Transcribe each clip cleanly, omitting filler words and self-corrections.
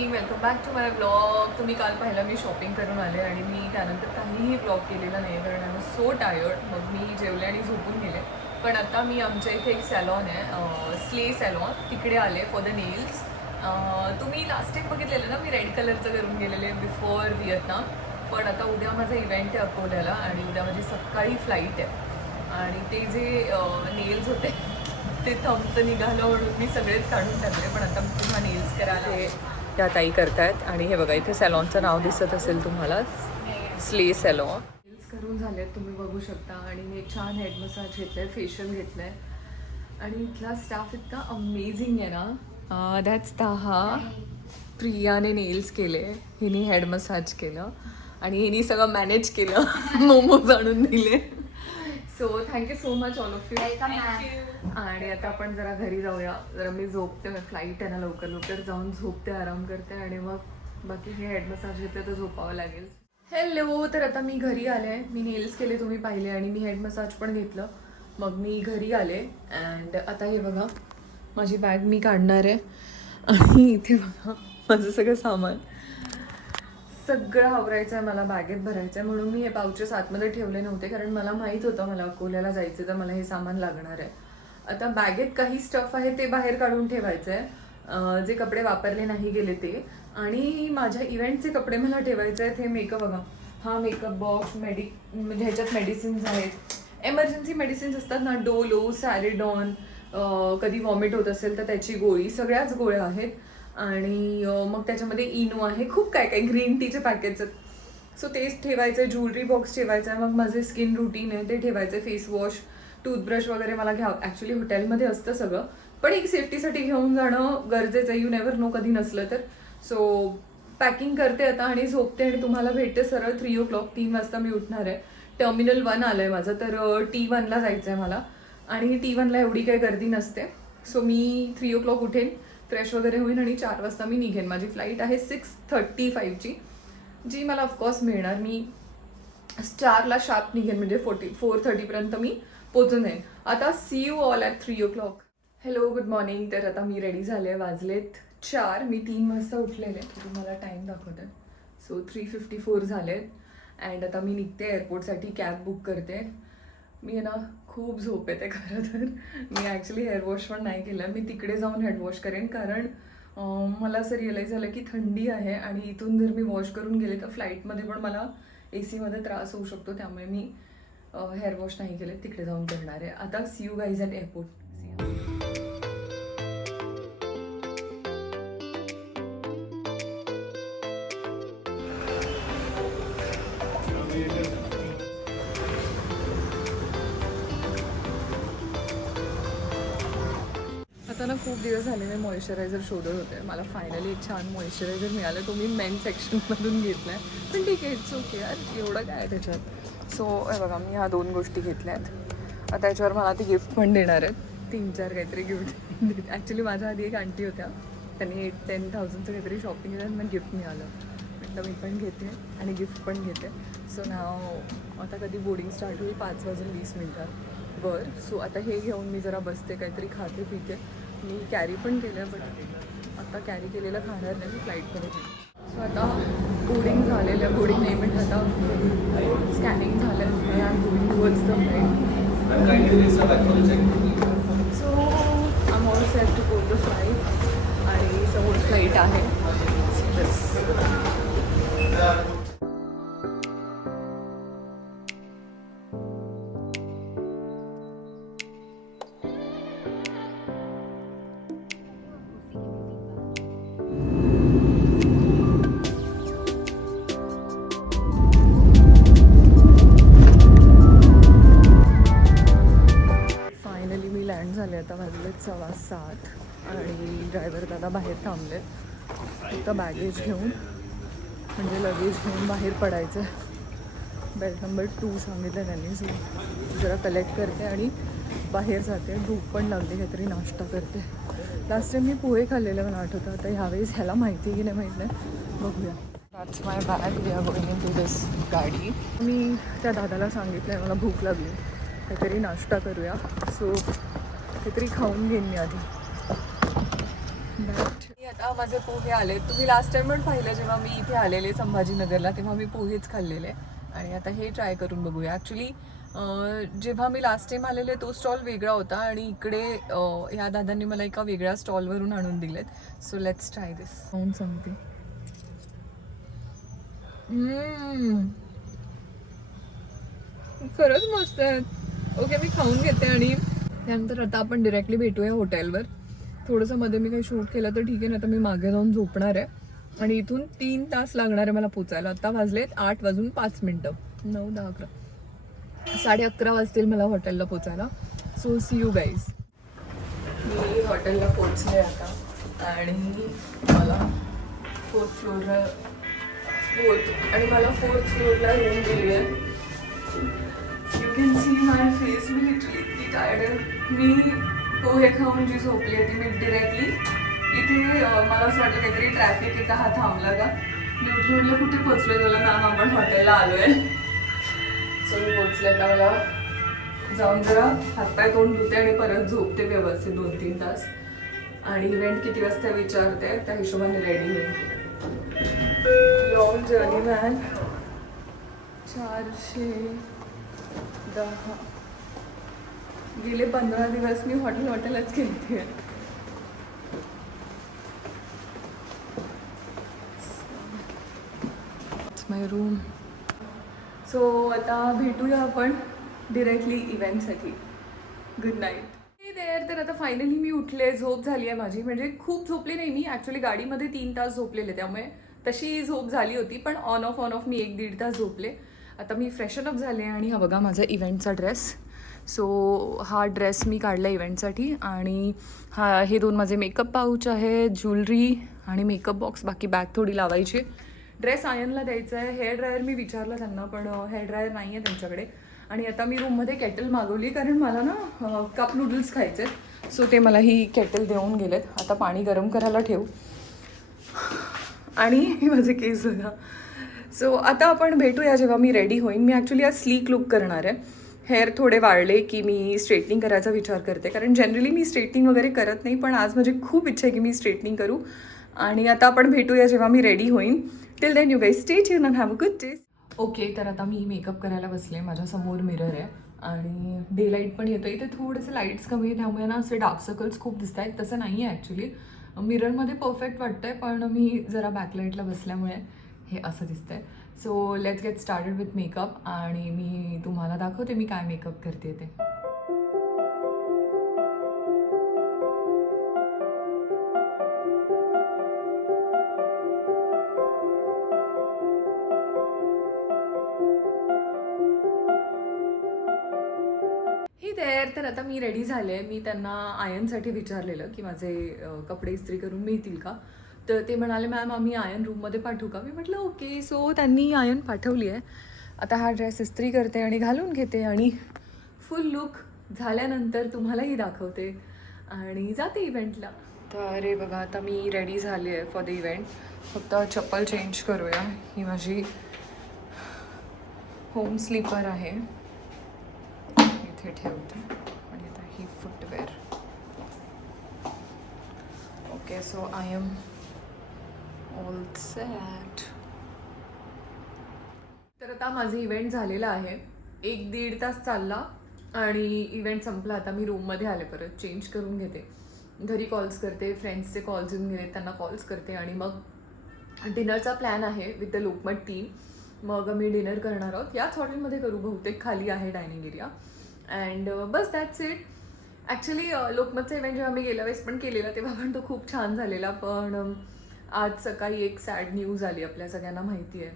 Morning, welcome back to my blog. तुम्ही काल पाहिलं मी शॉपिंग करून आले आणि मी त्यानंतर काहीही ब्लॉग केलेला नाही कारण आय वॉज सो टायर्ड. मग मी जेवले आणि झोपून गेले. पण आता मी आमच्या इथे एक सॅलॉन आहे, स्ले सॅलॉन, तिकडे आले फॉर द नेल्स. तुम्ही लास्ट टाइम बघितलेलं ना, मी रेड कलरचं करून गेलेले बिफोर व्हिएतनाम. पण आता उद्या माझा इव्हेंट आहे अकोल्याला आणि उद्या माझी सकाळी फ्लाईट आहे आणि ते जे नेल्स होते ते थंबचं निघालं म्हणून मी सगळेच काढून टाकले. पण आता मी पुन्हा नेल्स करायला त्या ताई करतायत. आणि हे बघा, इथे सॅलॉनचं नाव दिसत असेल तुम्हाला, स्ले सॅलॉन. नेल्स करून झालेत, तुम्ही बघू शकता. आणि मी एक छान हेड मसाज घेतलाय, फेशियल घेतलंय. आणि इथला स्टाफ इतका अमेझिंग आहे ना. दॅट्स हा प्रियाने नेल्स केले, हिने हेड मसाज केलं आणि हिने सगळं मॅनेज केलं. मोमोज आणून दिले. So thank you so much all of you. आणि आता आपण जरा घरी जाऊया. जरा मी झोपते, फ्लाईट आहे ना, लवकर लवकर जाऊन झोपते, आराम करते आणि मग बाकी हे हेड मसाज घेते तर झोपावं लागेल. हॅलो, तर आता मी घरी आले. मी नेल्स केले, तुम्ही पाहिले, आणि मी हेड मसाज पण घेतलं. मग मी घरी आले अँड आता हे बघा, माझी बॅग मी काढणार आहे. आणि इथे बघा माझं सगळं सामान सगळं आवरायचं आहे, मला बॅगेत भरायचं आहे. म्हणून मी हे पाउचेस आतमध्ये ठेवले नव्हते कारण मला माहीत होतं मला अकोल्याला जायचं तर मला हे सामान लागणार आहे. आता बॅगेत काही स्टफ आहे ते बाहेर काढून ठेवायचं आहे, जे कपडे वापरले नाही गेले ते. आणि माझ्या इव्हेंटचे कपडे मला ठेवायचे आहेत. हे मेकअप बघा, हा मेकअप बॉक्स, म्हणजे ह्याच्यात मेडिसिन्स आहेत, एमर्जन्सी मेडिसिन्स असतात ना, डोलो, सॅरिडॉन, कधी वॉमिट होत असेल तर त्याची गोळी, सगळ्याच गोळ्या आहेत. आणि मग त्याच्यामध्ये इनो आहे, खूप काय काय, ग्रीन टीचे पॅकेट्स आहेत. सो तेच ठेवायचं आहे. ज्वेलरी बॉक्स ठेवायचा आहे. मग माझे स्किन रुटीन आहे ते ठेवायचं आहे. फेस वॉश, टूथब्रश वगैरे मला ॲक्च्युली हॉटेलमध्ये असतं सगळं, पण एक सेफ्टीसाठी घेऊन जाणं गरजेचं आहे. यू नेवर नो, कधी नसलं तर. सो पॅकिंग करते आता आणि झोपते आणि तुम्हाला भेटते सरळ 3 o'clock, 3 वाजता मी उठणार आहे. टर्मिनल 1 आलं आहे माझं, तर T1ला जायचं आहे मला. आणि T1ला एवढी काही गर्दी नसते. सो मी 3 o'clock उठेन, फ्रेश वगैरे होईन आणि 4 वाजता मी निघेन. माझी फ्लाईट आहे 6:35ची, जी मला ऑफकोर्स मिळणार. मी 4ला शार्प निघेन, म्हणजे 4:30पर्यंत मी पोचून जाईन. आता see you all at 3 o'clock. Hello, good morning. तर आता मी रेडी झाले, वाजलेत 4. मी 3 वाजता उठलेले, तर तुम्हाला टाईम दाखवते. सो 3:54 झालेत अँड आता मी निघते एअरपोर्टसाठी, कॅब बुक करते. मी ना खूप झोप येते खरं तर. मी ॲक्च्युली हेअर वॉश पण नाही केलं. मी तिकडे जाऊन हेड वॉश करेन कारण मला असं रिअलाईज झालं की थंडी आहे आणि इथून जर मी वॉश करून गेले तर फ्लाईटमध्ये पण मला AC मध्ये त्रास होऊ शकतो. त्यामुळे मी हेअर वॉश नाही केले, तिकडे जाऊन करणार आहे. आता see you guys at airport. आता ना खूप दिवस झाले मी मॉइश्चरायझर शोधत होते. मला फायनली एक छान मॉइश्चरायझर मिळालं. तो मी मेन सेक्शनमधून घेतला आहे, पण ठीक आहे, इट्स ओके यार, एवढं काय आहे त्याच्यात. सो हे बघा, मी ह्या 2 गोष्टी घेतल्या आहेत. आता याच्यावर मला ती गिफ्ट पण देणार आहेत, 3-4 काहीतरी गिफ्ट. ॲक्च्युली माझ्या आधी एक आंटी होत्या, त्यांनी 10,000चं काहीतरी शॉपिंग केलं आणि मला गिफ्ट मिळालं. म्हटलं मी पण घेते आणि गिफ्ट पण घेते. सो नाव आता कधी बोर्डिंग स्टार्ट होईल, 5:20 वर. सो आता हे घेऊन मी जरा बसते, काहीतरी खाते पिते. मी कॅरी पण केलं, बट आता कॅरी केलेलं खाणार नाही, मी फ्लाईटमध्ये घेते. सो आता बोर्डिंग झालेलं आहे, बोर्डिंग नाही म्हणजे आता स्कॅनिंग झालं आहे. I am going towards the flight. So I am all set to go the flight आणि समोर फ्लाईट आहे. झाले आता वाजलेत 7:15 आणि ड्रायव्हर दादा बाहेर थांबलेत. फक्त बॅगेज घेऊन, म्हणजे लगेज घेऊन बाहेर पडायचं. बेल्ट नंबर 2 सांगितलं त्यांनी. सो जरा कलेक्ट करते आणि बाहेर जाते. भूक पण लागली, काहीतरी नाश्ता करते. लास्ट टाइम मी पोहे खाल्लेलं मला आठवतं. आता ह्यावेळेस ह्याला माहिती की नाही माहीत नाही, बघूया. That's my bag. We are going in to this गाडी. मी त्या दादाला सांगितलं आहे मला भूक लागली, काहीतरी नाश्ता करूया. सो काहीतरी खाऊन घेईन मी आधी. मी आता माझे पोहे आले. तुम्ही लास्ट टाइम पण पाहिलं जेव्हा मी इथे आलेले संभाजीनगरला, तेव्हा मी पोहेच खाल्लेले आणि आता हे ट्राय करून बघूया. ॲक्च्युली जेव्हा मी लास्ट टाइम आलेले तो स्टॉल वेगळा होता आणि इकडे ह्या दादांनी मला एका वेगळ्या स्टॉलवरून आणून दिलेत. सो लेट्स ट्राय दिस. खाऊन सांगते. खरंच मस्त आहेत. ओके, मी खाऊन घेते आणि त्यानंतर आता आपण डिरेक्टली भेटूया हॉटेलवर. थोडंसं मध्ये मी काही शूट केलं तर ठीक आहे, ना तर मी मागे जाऊन झोपणार आहे आणि इथून 3 तास लागणार आहे मला पोचायला. आता वाजलेत 8:05. 9, 10, 11, 11:30 वाजतील मला हॉटेलला पोचायला. So see you guys. मी हॉटेलला पोचले आता आणि मला 4th फ्लोअरला आणि मला 4th फ्लोअरला रूम दिली आहे. You can see my face. Me literally इतकी टायर्ड आहे. मी पोहे खाऊन जी झोपली आहे ती मी डिरेक्टली इथे मला असं वाटलं काहीतरी ट्रॅफिक आहे का, हा थांबला का. मी उठली म्हटलं कुठे पोचलो त्याला, मॅम आपण हॉटेलला आलो आहे. सो मी पोचले. आता मला जाऊन जरा हातपाय तोंड धुते आणि परत झोपते व्यवस्थित 2-3 तास आणि इव्हेंट किती वाजता विचारते त्या हिशोबाने रेडी होईल. Long journey man. 410. गेले 15 दिवस मी हॉटेलच केली. माय रूम. सो आता भेटूया आपण डिरेक्टली इव्हेंटसाठी. Good night. तर आता फायनली मी उठले. झोप झाली आहे माझी, म्हणजे खूप झोपली नाही मी. ॲक्च्युली गाडीमध्ये 3 तास झोपलेले, त्यामुळे तशी झोप झाली होती, पण ऑन ऑफ मी 1-1.5 तास झोपले. आता मी फ्रेशन अप झाले आणि हा बघा माझा इव्हेंटचा ड्रेस. सो हा ड्रेस मी काढला इव्हेंटसाठी आणि हे 2 माझे मेकअप पाऊच आहे, ज्वेलरी आणि मेकअप बॉक्स. बाकी बॅग थोडी लावायची. ड्रेस आयनला द्यायचा आहे. हेअर ड्रायर मी विचारलं त्यांना, पण हेअर ड्रायर नाही आहे त्यांच्याकडे. आणि आता मी रूममध्ये केटल मागवली, कारण मला ना कप नूडल्स खायचे. सो ते मला ही केटल देऊन गेलेत. आता पाणी गरम करायला ठेवू आणि माझे केस बघा. सो आता आपण भेटूया जेव्हा मी रेडी होईन. मी ॲक्च्युली आज स्लीक लुक करणार आहे. हेअर थोडे वाढले की मी स्ट्रेटनिंग करायचा विचार करते, कारण जनरली मी स्ट्रेटनिंग वगैरे करत नाही, पण आज माझी खूप इच्छा आहे की मी स्ट्रेटनिंग करू. आणि आता आपण भेटूया जेव्हा मी रेडी होईन. Till then you guys stay tune and have a good day. Okay, तर आता मी मेकअप करायला बसले. माझ्यासमोर मिरर आहे आणि डे लाईट पण येतं. इथे थोडेसे लाईट्स कमी आहे, त्यामुळे ना असे डार्क सर्कल्स खूप दिसत आहेत. तसं नाही आहे ॲक्च्युली. मिररमध्ये परफेक्ट वाटतं आहे, पण मी जरा बॅकलाईटला बसल्यामुळे हे असं दिसतं आहे. So let's get started with makeup आणि मी तुम्हाला दाखवते मी काय मेकअप करते ते. तर आता मी रेडी झाले. मी त्यांना आयनसाठी विचारलेलं की माझे कपडे इस्त्री करून मिळतील का, तर ते म्हणाले मॅम आम्ही आयन रूममध्ये पाठवू का. मी म्हटलं ओके. सो त्यांनी आयन पाठवली आहे. आता हा ड्रेस इस्त्री करते आणि घालून घेते आणि फुल लुक झाल्यानंतर तुम्हालाही दाखवते आणि जाते इव्हेंटला. तर हे बघा आता मी रेडी झाली आहे फॉर द इव्हेंट. फक्त चप्पल चेंज करूया. ही माझी होम स्लीपर आहे, इथे ठेवते. आणि आता ही footwear. Okay, so I am all set. तर आता माझं इव्हेंट झालेलं आहे. 1-1.5 तास चालला आणि इव्हेंट संपला. आता मी रूममध्ये आले, परत चेंज करून घेते, घरी कॉल्स करते, फ्रेंड्सचे कॉल्स येऊन गेले त्यांना कॉल्स करते आणि मग डिनरचा प्लॅन आहे विथ द लोकमत टीम. मग मी डिनर करणार आहोत. याच हॉटेलमध्ये करू, बहुतेक खाली आहे डायनिंग एरिया. अँड बस दॅट्स इट. ॲक्च्युली लोकमतचा इव्हेंट जेव्हा मी गेल्या वेळेस पण केलेला तेव्हा पण तो खूप छान झालेला, पण आज सकाळी एक सॅड न्यूज आली, आपल्या सगळ्यांना माहिती आहे.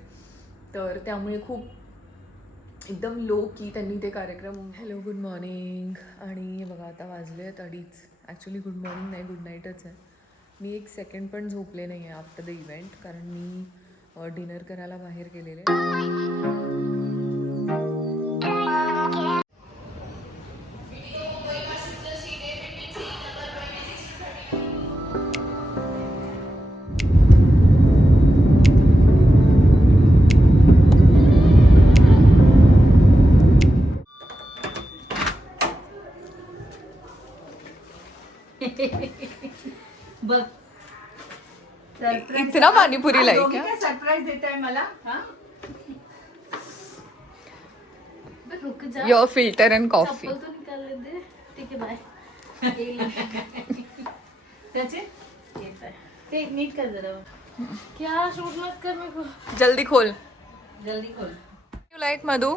तर त्यामुळे खूप एकदम लो की त्यांनी ते कार्यक्रम. Hello, good morning. आणि बघा आता वाजले आहेत 2:30. ॲक्च्युली गुड मॉर्निंग नाही, गुड नाईटच आहे. मी 1 सेकंड पण झोपले नाही आहे आफ्टर द इव्हेंट, कारण मी डिनर करायला बाहेर गेलेले. बघ इतना पानीपुरी लाई क्या? सरप्राईज देत आहे मला हा? रुक जा, योर फिल्टर एंड कॉफी. चप्पल तो निकालने दे. ठीक है बाय. सचिन येत आहे ते नीट कर जरा. क्या शूट मत कर मेरे को. जल्दी खोल. जल्दी खोल. यू लाइक मधु?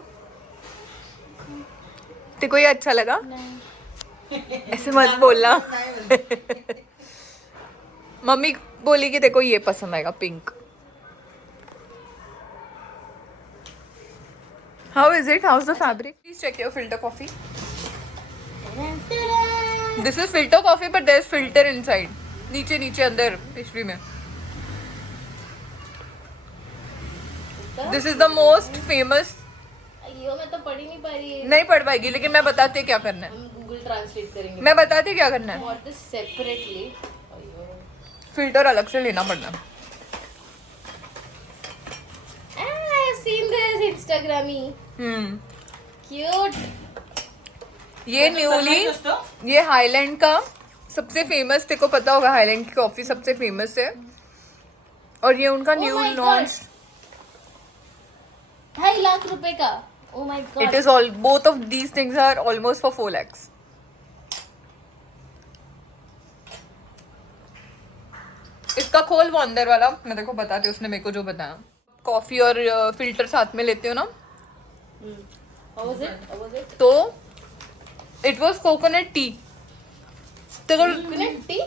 ते को ये अच्छा लगा? नहीं ऐसे मत बोलना. मम्मी बोली कि देखो ये पसंद आएगा pink. How is it? How's the fabric? Please check your filter coffee. This is filter coffee, but there's filter inside. नीचे नीचे अंदर पिशवी में. This is the most famous. अयो मैं तो पढ़ ही नहीं पा रही. नहीं पढ़ पाएगी लेकिन मैं बताती क्या करना है. हम गूगल ट्रांसलेट करेंगे. मैं बताती क्या करना है. और दिस सेपरेटली. फिल्टर अलग से लेना पड़ना. I have seen this Instagrammy. Cute. ये न्यूली ये हाईलैंड का सबसे फेमस, तेरे को पता होगा हाईलैंड की कॉफी सबसे फेमस है और ये उनका न्यू my लॉन्च. 2.5 लाख रुपए का. Oh my god. It is all, both of these things are almost for 4 lakhs. इसका खोल वो अंदर वाला, मैं तेरे को बताती हूँ, उसने मेरे को जो बताया. कॉफी और फिल्टर साथ में लेते हो ना, How was it? How was it? तो it was coconut T. Coconut tea?